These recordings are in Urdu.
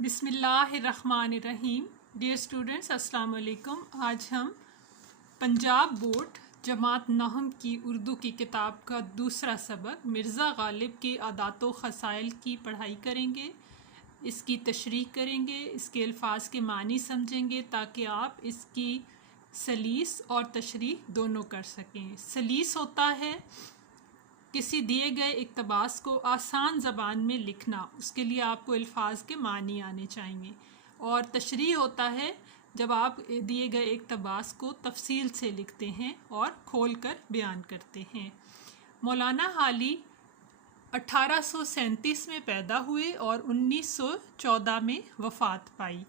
بسم اللہ الرحمن الرحیم۔ ڈیئر اسٹوڈنٹس، السلام علیکم۔ آج ہم پنجاب بورڈ جماعت نہم کی اردو کی کتاب کا دوسرا سبق مرزا غالب کے عادات و خصائل کی پڑھائی کریں گے، اس کی تشریح کریں گے، اس کے الفاظ کے معنی سمجھیں گے تاکہ آپ اس کی سلیس اور تشریح دونوں کر سکیں۔ سلیس ہوتا ہے کسی دیے گئے اقتباس کو آسان زبان میں لکھنا، اس کے لیے آپ کو الفاظ کے معنی آنے چاہیے، اور تشریح ہوتا ہے جب آپ دیے گئے اقتباس کو تفصیل سے لکھتے ہیں اور کھول کر بیان کرتے ہیں۔ مولانا حالی 1837 میں پیدا ہوئے اور 1914 میں وفات پائی۔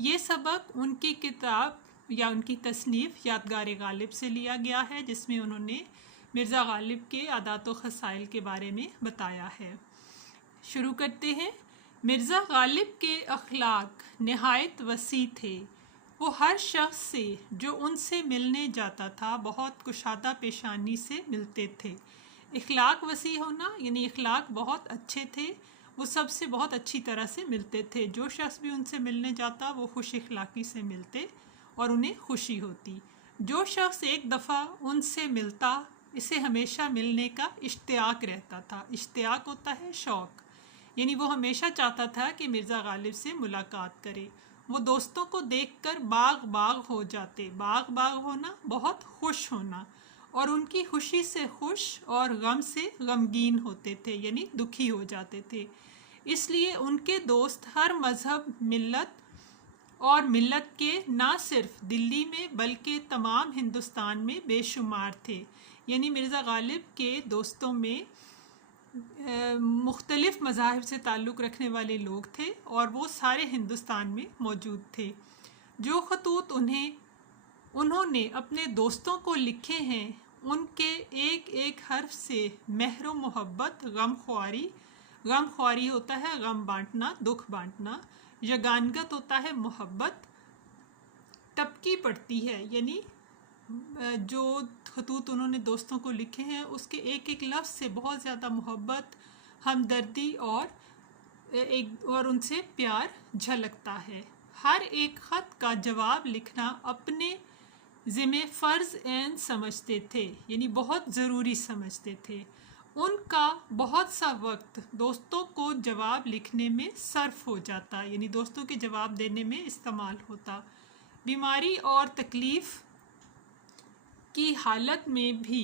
یہ سبق ان کی کتاب یا ان کی تصنیف یادگار غالب سے لیا گیا ہے، جس میں انہوں نے مرزا غالب کے عادات و خصائل کے بارے میں بتایا ہے۔ شروع کرتے ہیں۔ مرزا غالب کے اخلاق نہایت وسیع تھے۔ وہ ہر شخص سے جو ان سے ملنے جاتا تھا بہت کشادہ پیشانی سے ملتے تھے۔ اخلاق وسیع ہونا یعنی اخلاق بہت اچھے تھے، وہ سب سے بہت اچھی طرح سے ملتے تھے۔ جو شخص بھی ان سے ملنے جاتا وہ خوش اخلاقی سے ملتے اور انہیں خوشی ہوتی۔ جو شخص ایک دفعہ ان سے ملتا اسے ہمیشہ ملنے کا اشتیاق رہتا تھا۔ اشتیاق ہوتا ہے شوق، یعنی وہ ہمیشہ چاہتا تھا کہ مرزا غالب سے ملاقات کرے۔ وہ دوستوں کو دیکھ کر باغ باغ ہو جاتے۔ باغ باغ ہونا بہت خوش ہونا، اور ان کی خوشی سے خوش اور غم سے غمگین ہوتے تھے، یعنی دکھی ہو جاتے تھے۔ اس لیے ان کے دوست ہر مذہب، ملت اور ملت کے نہ صرف دلی میں بلکہ تمام ہندوستان میں بے شمار تھے۔ یعنی مرزا غالب کے دوستوں میں مختلف مذاہب سے تعلق رکھنے والے لوگ تھے اور وہ سارے ہندوستان میں موجود تھے۔ جو خطوط انہوں نے اپنے دوستوں کو لکھے ہیں ان کے ایک ایک حرف سے مہر و محبت، غم خواری ہوتا ہے غم بانٹنا، دکھ بانٹنا، یگانگت ہوتا ہے محبت، ٹپکی پڑتی ہے، یعنی جو خطوط انہوں نے دوستوں کو لکھے ہیں اس کے ایک ایک لفظ سے بہت زیادہ محبت، ہمدردی اور ان سے پیار جھلکتا ہے۔ ہر ایک خط کا جواب لکھنا اپنے ذمہ فرض عین سمجھتے تھے، یعنی بہت ضروری سمجھتے تھے۔ ان کا بہت سا وقت دوستوں کو جواب لکھنے میں صرف ہو جاتا، یعنی دوستوں کے جواب دینے میں استعمال ہوتا۔ بیماری اور تکلیف کی حالت میں بھی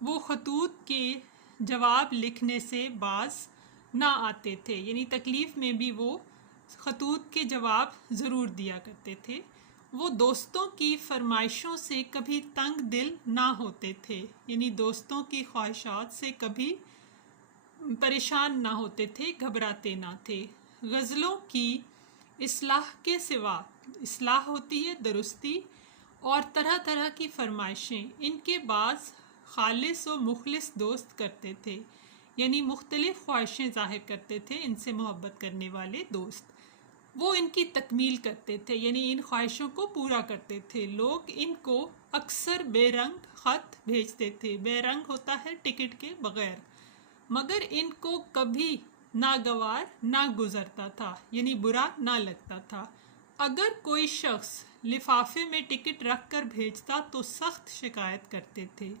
وہ خطوط کے جواب لکھنے سے باز نہ آتے تھے، یعنی تکلیف میں بھی وہ خطوط کے جواب ضرور دیا کرتے تھے۔ وہ دوستوں کی فرمائشوں سے کبھی تنگ دل نہ ہوتے تھے، یعنی دوستوں کی خواہشات سے کبھی پریشان نہ ہوتے تھے، گھبراتے نہ تھے۔ غزلوں کی اصلاح کے سوا، اصلاح ہوتی ہے درستی، اور طرح طرح کی فرمائشیں ان کے بعض خالص و مخلص دوست کرتے تھے، یعنی مختلف خواہشیں ظاہر کرتے تھے ان سے محبت کرنے والے دوست۔ وہ ان کی تکمیل کرتے تھے، یعنی ان خواہشوں کو پورا کرتے تھے۔ لوگ ان کو اکثر بے رنگ خط بھیجتے تھے۔ بے رنگ ہوتا ہے ٹکٹ کے بغیر، مگر ان کو کبھی ناگوار نہ گزرتا تھا، یعنی برا نہ لگتا تھا۔ اگر کوئی شخص لفافے میں ٹکٹ رکھ کر بھیجتا تو سخت شکایت کرتے تھے،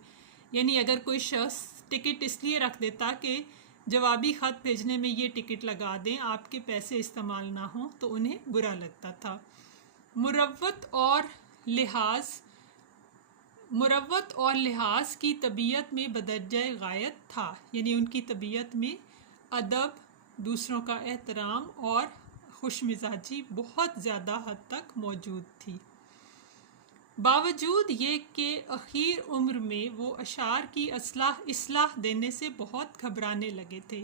یعنی اگر کوئی شخص ٹکٹ اس لیے رکھ دیتا کہ جوابی خط بھیجنے میں یہ ٹکٹ لگا دیں، آپ کے پیسے استعمال نہ ہوں، تو انہیں برا لگتا تھا۔ مروت اور لحاظ کی طبیعت میں بدرجہ غایت تھا، یعنی ان کی طبیعت میں ادب، دوسروں کا احترام اور خوش مزاجی بہت زیادہ حد تک موجود تھی۔ باوجود یہ کہ اخیر عمر میں وہ اشعار کی اصلاح دینے سے بہت گھبرانے لگے تھے،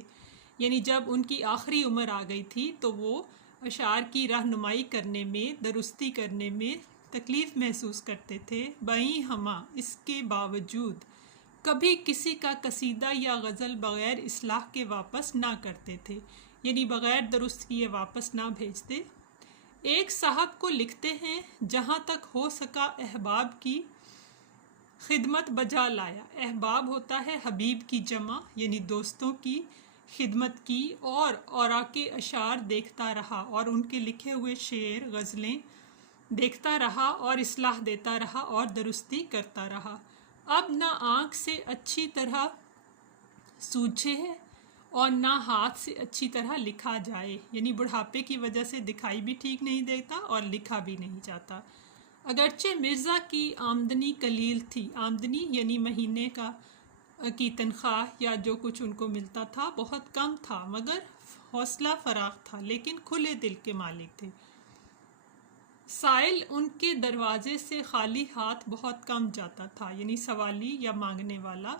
یعنی جب ان کی آخری عمر آ گئی تھی تو وہ اشعار کی رہنمائی کرنے میں، درستی کرنے میں تکلیف محسوس کرتے تھے۔ بائیں ہمہ اس کے باوجود کبھی کسی کا قصیدہ یا غزل بغیر اصلاح کے واپس نہ کرتے تھے، یعنی بغیر درست کیے واپس نہ بھیجتے۔ ایک صاحب کو لکھتے ہیں، جہاں تک ہو سکا احباب کی خدمت بجا لایا۔ احباب ہوتا ہے حبیب کی جمع، یعنی دوستوں کی خدمت کی اور اوراق اشعار دیکھتا رہا اور ان کے لکھے ہوئے شعر غزلیں دیکھتا رہا اور اصلاح دیتا رہا اور درستی کرتا رہا۔ اب نہ آنکھ سے اچھی طرح سوجھے ہے اور نہ ہاتھ سے اچھی طرح لکھا جائے، یعنی بڑھاپے کی وجہ سے دکھائی بھی ٹھیک نہیں دیتا اور لکھا بھی نہیں جاتا۔ اگرچہ مرزا کی آمدنی قلیل تھی، آمدنی یعنی مہینے کی تنخواہ یا جو کچھ ان کو ملتا تھا بہت کم تھا، مگر حوصلہ فراخ تھا، لیکن کھلے دل کے مالک تھے۔ سائل ان کے دروازے سے خالی ہاتھ بہت کم جاتا تھا، یعنی سوالی یا مانگنے والا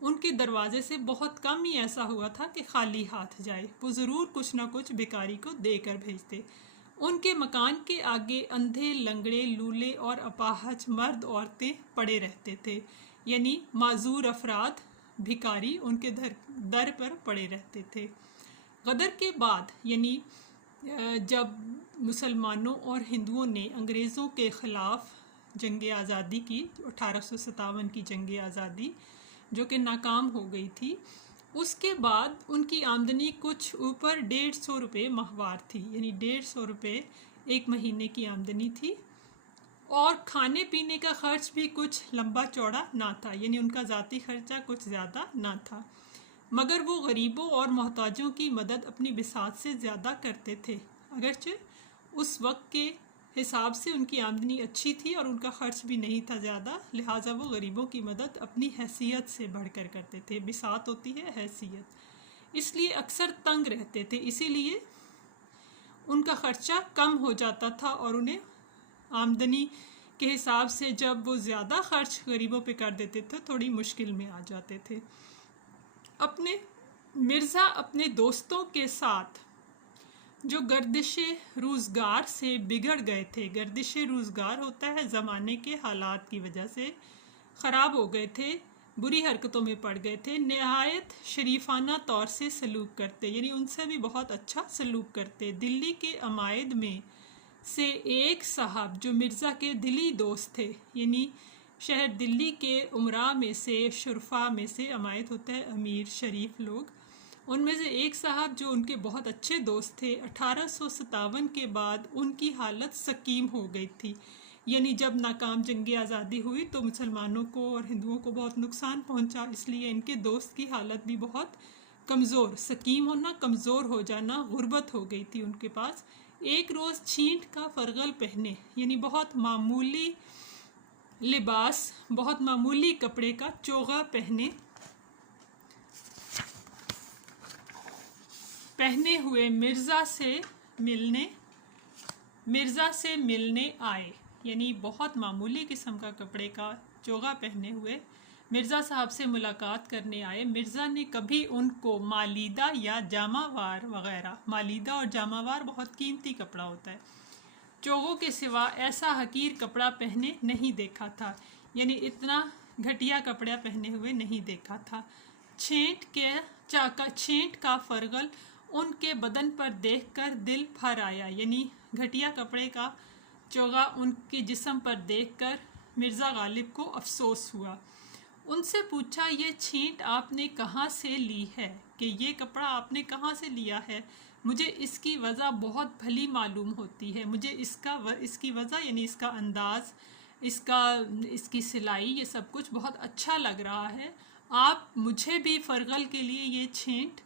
ان کے دروازے سے بہت کم ہی ایسا ہوا تھا کہ خالی ہاتھ جائے، وہ ضرور کچھ نہ کچھ بھکاری کو دے کر بھیجتے۔ ان کے مکان کے آگے اندھے، لنگڑے، لولے اور اپاہج مرد عورتیں پڑے رہتے تھے، یعنی معذور افراد، بھکاری ان کے در پر پڑے رہتے تھے۔ غدر کے بعد، یعنی جب مسلمانوں اور ہندوؤں نے انگریزوں کے خلاف جنگ آزادی کی، 1857 کی جنگ آزادی جو کہ ناکام ہو گئی تھی، اس کے بعد ان کی آمدنی کچھ اوپر 150 روپے ماہوار تھی، یعنی 150 روپے ایک مہینے کی آمدنی تھی، اور کھانے پینے کا خرچ بھی کچھ لمبا چوڑا نہ تھا، یعنی ان کا ذاتی خرچہ کچھ زیادہ نہ تھا، مگر وہ غریبوں اور محتاجوں کی مدد اپنی بساط سے زیادہ کرتے تھے۔ اگرچہ اس وقت کے حساب سے ان کی آمدنی اچھی تھی اور ان کا خرچ بھی نہیں تھا زیادہ، لہٰذا وہ غریبوں کی مدد اپنی حیثیت سے بڑھ کر کرتے تھے۔ بساط ہوتی ہے حیثیت، اس لیے اکثر تنگ رہتے تھے، اسی لیے ان کا خرچہ کم ہو جاتا تھا اور انہیں آمدنی کے حساب سے جب وہ زیادہ خرچ غریبوں پہ کر دیتے تھے تھوڑی مشکل میں آ جاتے تھے۔ مرزا اپنے دوستوں کے ساتھ جو گردش روزگار سے بگڑ گئے تھے، گردش روزگار ہوتا ہے زمانے کے حالات کی وجہ سے خراب ہو گئے تھے، بری حرکتوں میں پڑ گئے تھے، نہایت شریفانہ طور سے سلوک کرتے، یعنی ان سے بھی بہت اچھا سلوک کرتے۔ دلی کے عمائد میں سے ایک صاحب جو مرزا کے دلی دوست تھے، یعنی شہر دلی کے امراء میں سے، شرفاء میں سے، عمائد ہوتا ہے امیر شریف لوگ، ان میں سے ایک صاحب جو ان کے بہت اچھے دوست تھے، 1857 کے بعد ان کی حالت سقیم ہو گئی تھی، یعنی جب ناکام جنگ آزادی ہوئی تو مسلمانوں کو اور ہندوؤں کو بہت نقصان پہنچا، اس لیے ان کے دوست کی حالت بھی بہت کمزور، سقیم ہونا، کمزور ہو جانا، غربت ہو گئی تھی ان کے پاس۔ ایک روز چھینٹ کا فرغل پہنے، یعنی بہت معمولی لباس، بہت معمولی کپڑے کا چوغا پہنے ہوئے مرزا سے ملنے آئے، یعنی بہت معمولی قسم کا کپڑے کا چوغا پہنے ہوئے مرزا صاحب سے ملاقات کرنے آئے۔ مرزا نے کبھی ان کو مالیدہ یا جامہ وار وغیرہ، مالیدہ اور جامہ وار بہت قیمتی کپڑا ہوتا ہے، چوغوں کے سوا ایسا حقیر کپڑا پہنے نہیں دیکھا تھا، یعنی اتنا گھٹیا کپڑا پہنے ہوئے نہیں دیکھا تھا۔ چھینٹ کا فرغل ان کے بدن پر دیکھ کر دل بھر آیا، یعنی گھٹیا کپڑے کا چوغا ان کے جسم پر دیکھ کر مرزا غالب کو افسوس ہوا۔ ان سے پوچھا، یہ چھینٹ آپ نے کہاں سے لی ہے، کہ یہ کپڑا آپ نے کہاں سے لیا ہے؟ مجھے اس کی وضع بہت بھلی معلوم ہوتی ہے، مجھے اس کی وضع یعنی اس کا انداز، اس کی سلائی، یہ سب کچھ بہت اچھا لگ رہا ہے، آپ مجھے بھی فرغل کے لیے یہ چھینٹ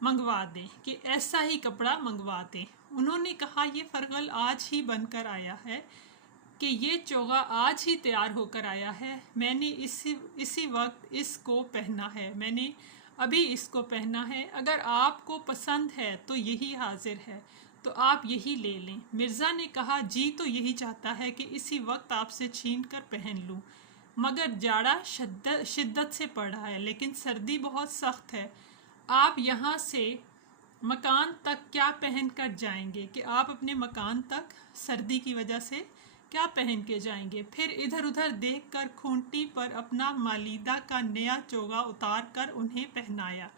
منگوا دیں، کہ ایسا ہی کپڑا منگوا دیں۔ انہوں نے کہا، یہ فرغل آج ہی بن کر آیا ہے، کہ یہ چوغا آج ہی تیار ہو کر آیا ہے، میں نے اسی وقت اس کو پہنا ہے، میں نے ابھی اس کو پہنا ہے، اگر آپ کو پسند ہے تو یہی حاضر ہے، تو آپ یہی لے لیں۔ مرزا نے کہا، جی تو یہی چاہتا ہے کہ اسی وقت آپ سے چھین کر پہن لوں، مگر جاڑا شدت سے پڑ رہا ہے، لیکن سردی بہت سخت ہے، آپ یہاں سے مکان تک کیا پہن کر جائیں گے، کہ آپ اپنے مکان تک سردی کی وجہ سے کیا پہن کے جائیں گے؟ پھر ادھر ادھر دیکھ کر کھونٹی پر اپنا مالیدہ کا نیا چوغا اتار کر انہیں پہنایا،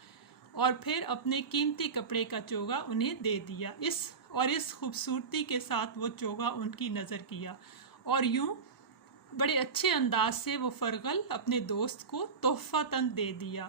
اور پھر اپنے قیمتی کپڑے کا چوغا انہیں دے دیا، اس خوبصورتی کے ساتھ وہ چوغا ان کی نظر کیا، اور یوں بڑے اچھے انداز سے وہ فرغل اپنے دوست کو تحفہ تن دے دیا۔